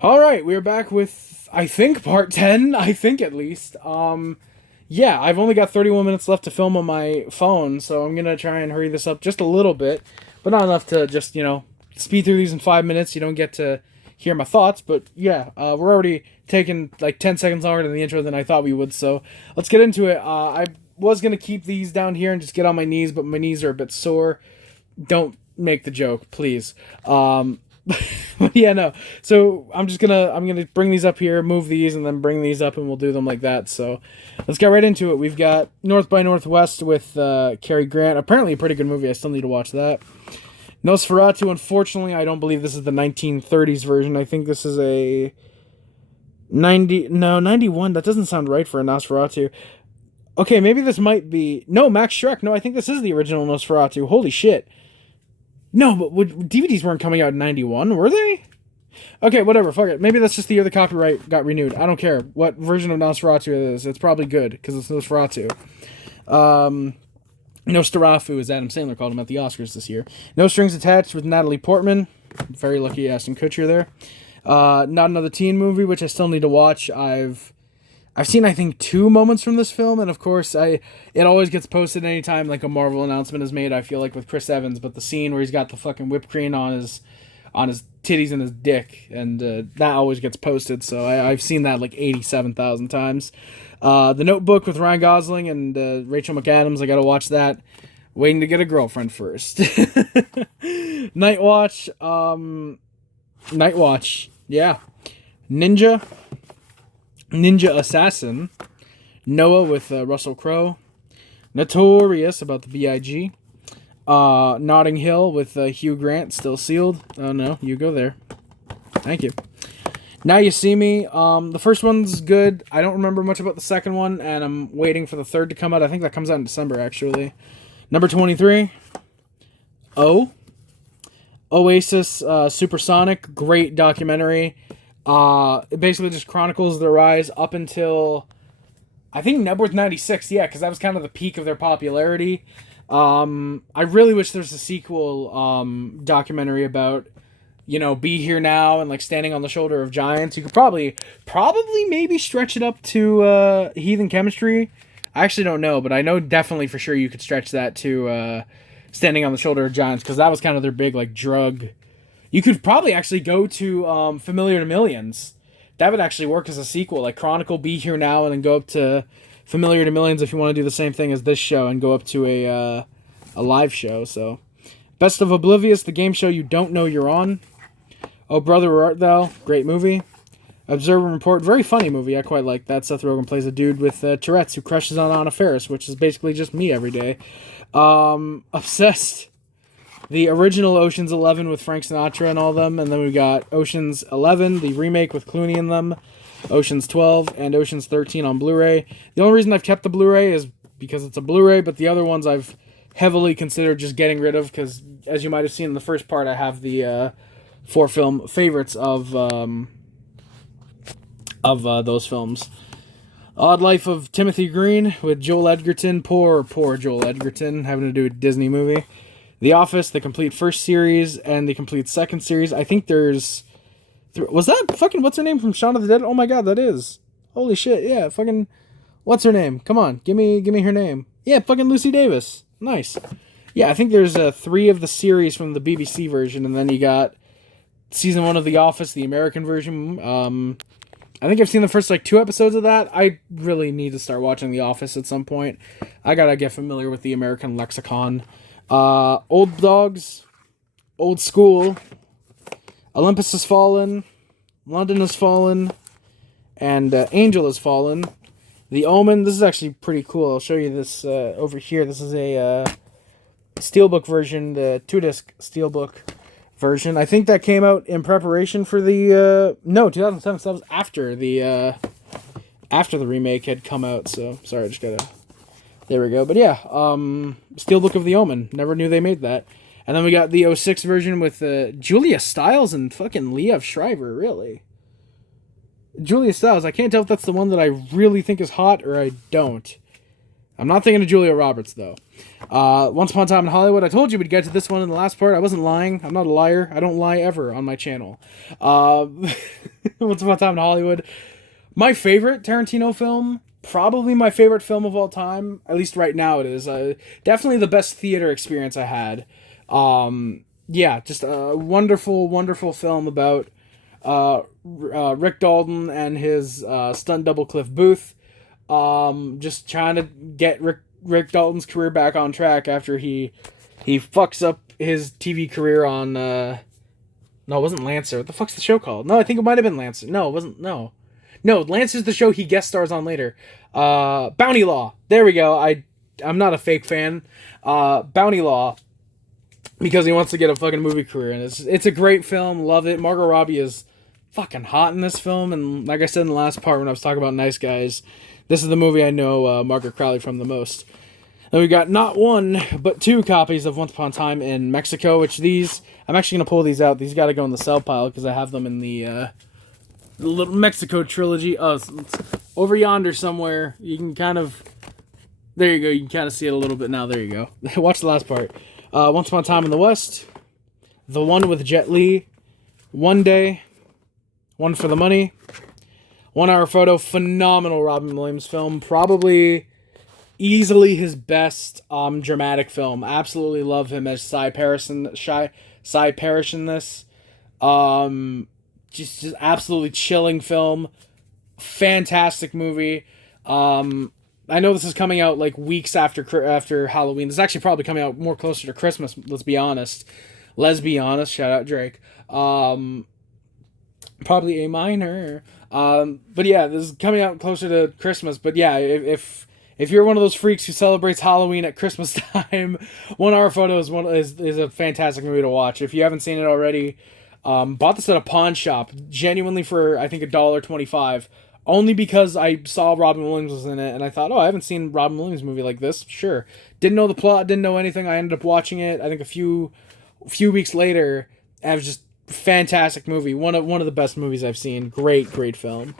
All right, we're back with I think part 10, I think at least. Yeah, I've only got 31 minutes left to film on my phone, so I'm going to try and hurry this up just a little bit, but not enough to just, speed through these in 5 minutes. You don't get to hear my thoughts, but yeah, we're already taking like 10 seconds longer than the intro than I thought we would, so let's get into it. I was going to keep these down here and just get on my knees, but my knees are a bit sore. Don't make the joke, please. But yeah, no. So I'm gonna bring these up here, move these, and then bring these up, and we'll do them like that. So let's get right into it. We've got North by Northwest with Cary Grant. Apparently, a pretty good movie. I still need to watch that. Nosferatu. Unfortunately, I don't believe this is the 1930s version. I think this is a 91. That doesn't sound right for a Nosferatu. Okay, maybe this might be Max Shrek. No, I think this is the original Nosferatu. Holy shit. No, but DVDs weren't coming out in 91, were they? Okay, whatever, fuck it. Maybe that's just the year the copyright got renewed. I don't care what version of Nosferatu it is. It's probably good, because it's Nosferatu. Nosferatu, as Adam Sandler called him at the Oscars this year. No Strings Attached with Natalie Portman. Very lucky Ashton Kutcher there. Not Another Teen Movie, which I still need to watch. I've seen, I think, 2 moments from this film, and of course, it always gets posted anytime like a Marvel announcement is made. I feel like with Chris Evans, but the scene where he's got the fucking whipped cream on his titties and his dick, and that always gets posted. So I've seen that like 87,000 times. The Notebook with Ryan Gosling and Rachel McAdams. I gotta watch that. Waiting to get a girlfriend first. Night Watch. Night Watch. Yeah. Ninja Assassin, Noah with Russell Crowe, Notorious about the B.I.G., Notting Hill with Hugh Grant, still sealed. Oh no, you go there. Thank you. Now You See Me. The first one's good. I don't remember much about the second one, and I'm waiting for the third to come out. I think that comes out in December, actually. Number 23, Oasis, Supersonic, great documentary. It basically just chronicles their rise up until, I think, Nebworth 96, yeah, because that was kind of the peak of their popularity. I really wish there's a sequel, documentary about, Be Here Now and, like, Standing on the Shoulder of Giants. You could probably maybe stretch it up to, Heathen Chemistry. I actually don't know, but I know definitely for sure you could stretch that to, Standing on the Shoulder of Giants, because that was kind of their big, like, drug. You could probably actually go to Familiar to Millions. That would actually work as a sequel, like Chronicle, Be Here Now, and then go up to Familiar to Millions if you want to do the same thing as this show and go up to a live show. So, Best of Oblivious, the game show you don't know you're on. Oh Brother, Where Art Thou? Great movie. Observe and Report, very funny movie. I quite like that. Seth Rogen plays a dude with Tourette's who crushes on Anna Faris, which is basically just me every day. Obsessed. The original Ocean's 11 with Frank Sinatra and all them, and then we got Ocean's 11, the remake with Clooney in them, Ocean's 12, and Ocean's 13 on Blu-ray. The only reason I've kept the Blu-ray is because it's a Blu-ray, but the other ones I've heavily considered just getting rid of, because as you might have seen in the first part, I have the 4 film favorites of those films. Odd Life of Timothy Green with Joel Edgerton. Poor Joel Edgerton, having to do a Disney movie. The Office, the complete first series, and the complete second series. I think there's... Was that fucking... What's her name from Shaun of the Dead? Oh my god, that is. Holy shit, yeah, fucking... What's her name? Come on, give me her name. Yeah, fucking Lucy Davis. Nice. Yeah, I think there's 3 of the series from the BBC version, and then you got season 1 of The Office, the American version. I think I've seen the first, 2 episodes of that. I really need to start watching The Office at some point. I gotta get familiar with the American lexicon. Old Dogs, Old School, Olympus Has Fallen, London Has Fallen, and Angel Has Fallen. The Omen, this is actually pretty cool. I'll show you this over here. This is a steelbook version, the 2-disc steelbook version. I think that came out in preparation for the 2007. So that was after the remake had come out. So sorry, I just gotta. There we go. But yeah, Steelbook of the Omen. Never knew they made that. And then we got the '06 version with Julia Stiles and fucking Liev Schreiber, really. Julia Stiles, I can't tell if that's the one that I really think is hot or I don't. I'm not thinking of Julia Roberts, though. Once Upon a Time in Hollywood. I told you we'd get to this one in the last part. I wasn't lying. I'm not a liar. I don't lie ever on my channel. Once Upon a Time in Hollywood. My favorite Tarantino film. Probably my favorite film of all time. At least right now it is. Definitely the best theater experience I had. Yeah, just a wonderful, wonderful film about Rick Dalton and his stunt double Cliff Booth. Just trying to get Rick Dalton's career back on track after he fucks up his TV career on no, it wasn't Lancer. What the fuck's the show called? No, I think it might have been Lancer. No, it wasn't. No, Lancer's the show he guest stars on later. Bounty Law. There we go. I'm not a fake fan. Bounty Law, because he wants to get a fucking movie career, and it's a great film. Love it. Margot Robbie is fucking hot in this film, and like I said in the last part when I was talking about Nice Guys, this is the movie I know Margaret Crowley from the most. Then we got not one, but 2 copies of Once Upon a Time in Mexico, which these, I'm actually going to pull these out. These got to go in the sell pile because I have them in the little Mexico trilogy. Oh, it's over yonder somewhere. You can kind of, there you go. You can kind of see it a little bit now. There you go. Watch the last part. Once Upon a Time in the West, the one with Jet Li, One Day, One for the Money, 1 Hour Photo, phenomenal Robin Williams film, probably easily his best dramatic film. Absolutely love him as Cy Parrish in this. Just absolutely chilling film, fantastic movie. I know this is coming out like weeks after Halloween. This is actually probably coming out more closer to Christmas. Let's be honest. Shout out Drake. Probably A minor. But yeah, this is coming out closer to Christmas. But yeah, if you're one of those freaks who celebrates Halloween at Christmas time, 1 Hour Photo is a fantastic movie to watch. If you haven't seen it already, bought this at a pawn shop, genuinely for I think $1.25. Only because I saw Robin Williams was in it, and I thought, oh, I haven't seen Robin Williams movie like this. Sure. Didn't know the plot, didn't know anything. I ended up watching it, I think a few weeks later, and it was just fantastic movie. One of the best movies I've seen. Great film.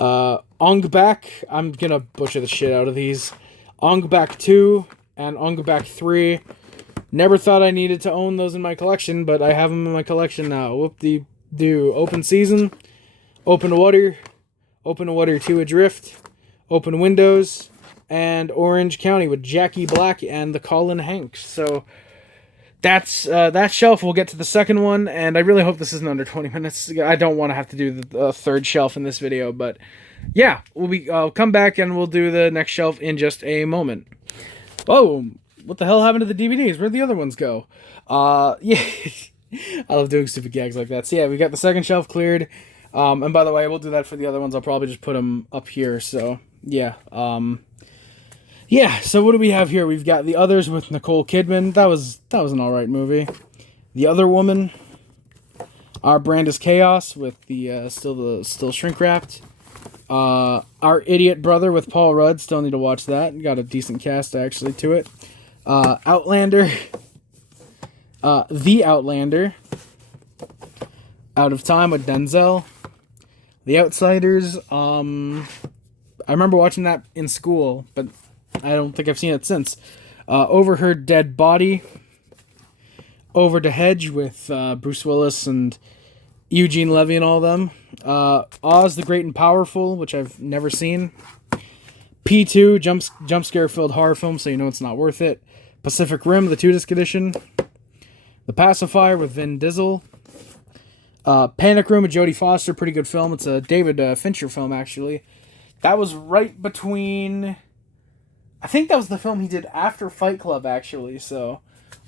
Ong Bak, I'm gonna butcher the shit out of these. Ong Bak 2 and Ong Bak 3. Never thought I needed to own those in my collection, but I have them in my collection now. Whoop-de-doo. Open Season, Open Water 2 Adrift, Open Windows, and Orange County with Jackie Black and the Colin Hanks. So that's that shelf. We'll get to the second one, and I really hope this isn't under 20 minutes. I don't want to have to do the third shelf in this video, but yeah, I'll come back and we'll do the next shelf in just a moment. Oh, what the hell happened to the DVDs? Where'd the other ones go? Yeah, I love doing stupid gags like that. So yeah, we got the second shelf cleared. And by the way, we'll do that for the other ones. I'll probably just put them up here. So yeah. Yeah. So what do we have here? We've got The Others with Nicole Kidman. That was an all right movie. The Other Woman. Our Brand Is Chaos with the still shrink wrapped. Our Idiot Brother with Paul Rudd. Still need to watch that. Got a decent cast actually to it. Outlander. The Outlander. Out of Time with Denzel. The Outsiders. I remember watching that in school, but I don't think I've seen it since. Overheard Dead Body. Over the Hedge with Bruce Willis and Eugene Levy and all of them. Oz the Great and Powerful, which I've never seen. P2, jump scare filled horror film, so you know it's not worth it. Pacific Rim, the 2-disc edition. The Pacifier with Vin Diesel. Panic Room with Jodie Foster, pretty good film. It's a David Fincher film, actually. That was right between... I think that was the film he did after Fight Club, actually. So,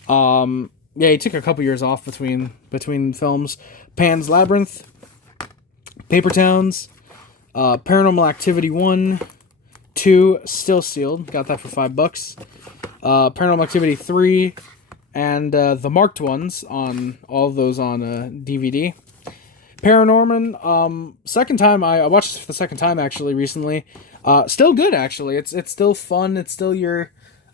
yeah, he took a couple years off between films. Pan's Labyrinth, Paper Towns, Paranormal Activity 1, 2, Still Sealed. Got that for $5. Paranormal Activity 3, and the marked ones on all of those on DVD. Paranorman, second time I watched this for the second time actually recently. Still good actually. It's still fun. It's still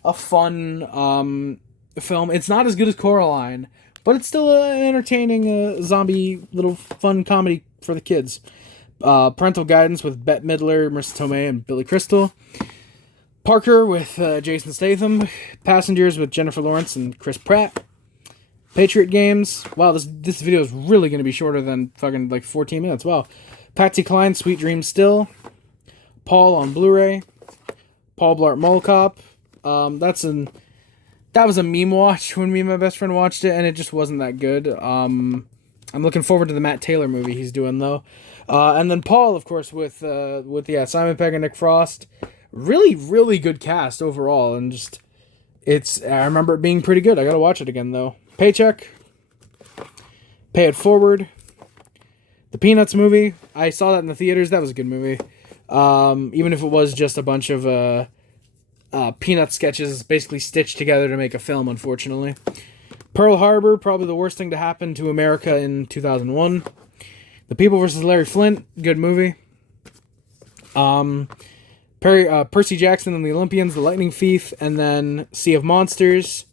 a fun film. It's not as good as Coraline, but it's still an entertaining zombie little fun comedy for the kids. Parental Guidance with Bette Midler, Marissa Tomei, and Billy Crystal. Parker with Jason Statham. Passengers with Jennifer Lawrence and Chris Pratt. Patriot Games. Wow, this video is really going to be shorter than fucking like 14 minutes. Wow. Patsy Cline, Sweet Dreams Still. Paul on Blu-ray. Paul Blart Mall Cop. That was a meme watch when me and my best friend watched it, and it just wasn't that good. I'm looking forward to the Matt Taylor movie he's doing though. And then Paul, of course, with Simon Pegg and Nick Frost. Really, really good cast overall, and just I remember it being pretty good. I gotta watch it again though. Paycheck. Pay It Forward. The Peanuts movie. I saw that in the theaters. That was a good movie. Even if it was just a bunch of Peanut sketches basically stitched together to make a film, unfortunately. Pearl Harbor, probably the worst thing to happen to America in 2001. The People vs. Larry Flint, good movie. Percy Jackson and the Olympians, The Lightning Thief, and then Sea of Monsters.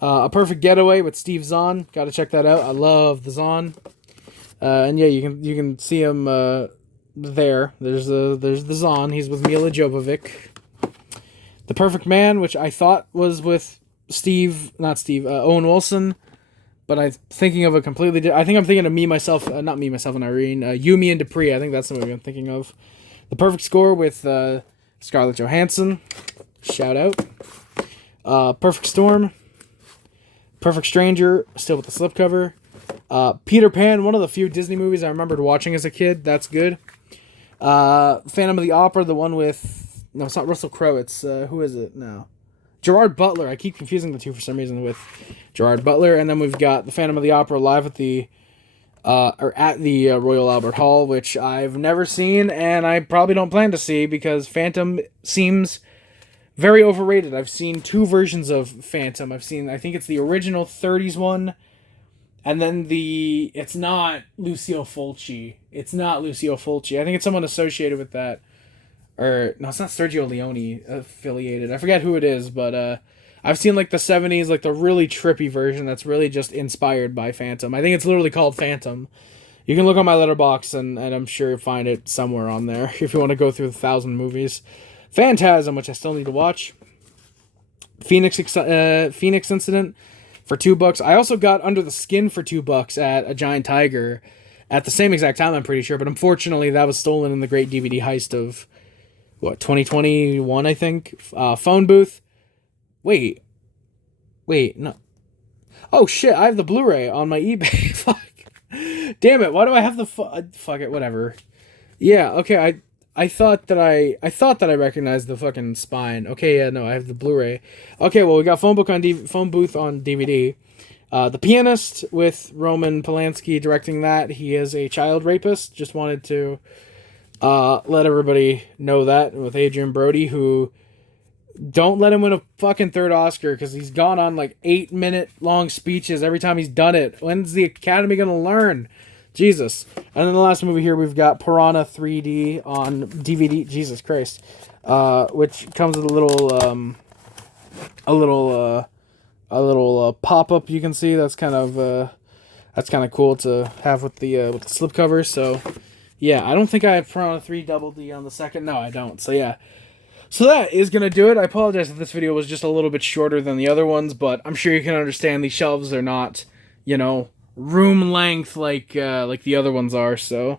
A Perfect Getaway with Steve Zahn. Got to check that out. I love the Zahn. And yeah, you can see him there. There's the Zahn. He's with Mila Jovovich. The Perfect Man, which I thought was with Owen Wilson, but I'm thinking of a completely different. I think I'm thinking of not Me, Myself, and Irene. You, Me, and Dupree. I think that's the movie I'm thinking of. The Perfect Score with Scarlett Johansson. Shout out. Perfect Storm. Perfect Stranger, still with the slipcover. Peter Pan, one of the few Disney movies I remembered watching as a kid. That's good. Phantom of the Opera, the one with... No, it's not Russell Crowe. It's... who is it now? Gerard Butler. I keep confusing the two for some reason with Gerard Butler. And then we've got the Phantom of the Opera live at the... at the Royal Albert Hall, which I've never seen, and I probably don't plan to see, because Phantom seems very overrated. I've seen two versions of Phantom. I think it's the original 30s one, and then it's not Lucio Fulci. I think it's someone associated with that. Or, no, it's not Sergio Leone affiliated. I forget who it is, but I've seen like the 70s, like the really trippy version that's really just inspired by Phantom. I think it's literally called Phantom. You can look on my letterbox, and I'm sure you'll find it somewhere on there if you want to go through 1,000 movies. Phantasm, which I still need to watch. Phoenix Incident for $2. I also got Under the Skin for $2 at a Giant Tiger at the same exact time, I'm pretty sure. But unfortunately, that was stolen in the great DVD heist of, 2021, I think? Phone Booth. Wait, no. Oh, shit, I have the Blu-ray on my eBay. Fuck. Damn it, why do I have the... fuck it, whatever. Yeah, okay, I thought that I recognized the fucking spine. Okay, yeah, no, I have the Blu-ray. Okay, well, we got Phone Booth on DVD. The Pianist with Roman Polanski directing that. He is a child rapist. Just wanted to let everybody know that, with Adrian Brody, who... Don't let him win a fucking third Oscar, because he's gone on like 8-minute long speeches every time he's done it. When's the Academy gonna learn? Jesus. And then the last movie here, we've got Piranha 3D on DVD. Jesus Christ. Which comes with a little pop-up you can see. That's kind of cool to have with the slipcover. So yeah, I don't think I have Piranha 3 Double D on the second. No, I don't. So yeah. So that is going to do it. I apologize if this video was just a little bit shorter than the other ones, but I'm sure you can understand these shelves are not, room length like the other ones are. So,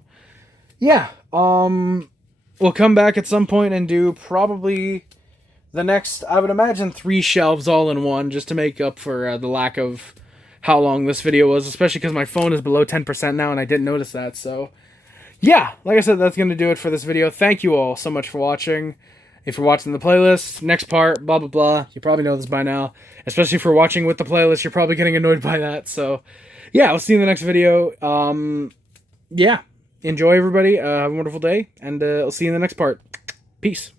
yeah. We'll come back at some point and do probably the next, I would imagine, 3 shelves all in one, just to make up for the lack of how long this video was, especially because my phone is below 10% now and I didn't notice that. So, yeah. Like I said, that's going to do it for this video. Thank you all so much for watching. If you're watching the playlist, next part, blah, blah, blah. You probably know this by now. Especially if you're watching with the playlist, you're probably getting annoyed by that. So, yeah, I'll see you in the next video. Yeah, enjoy, everybody. Have a wonderful day, and I'll see you in the next part. Peace.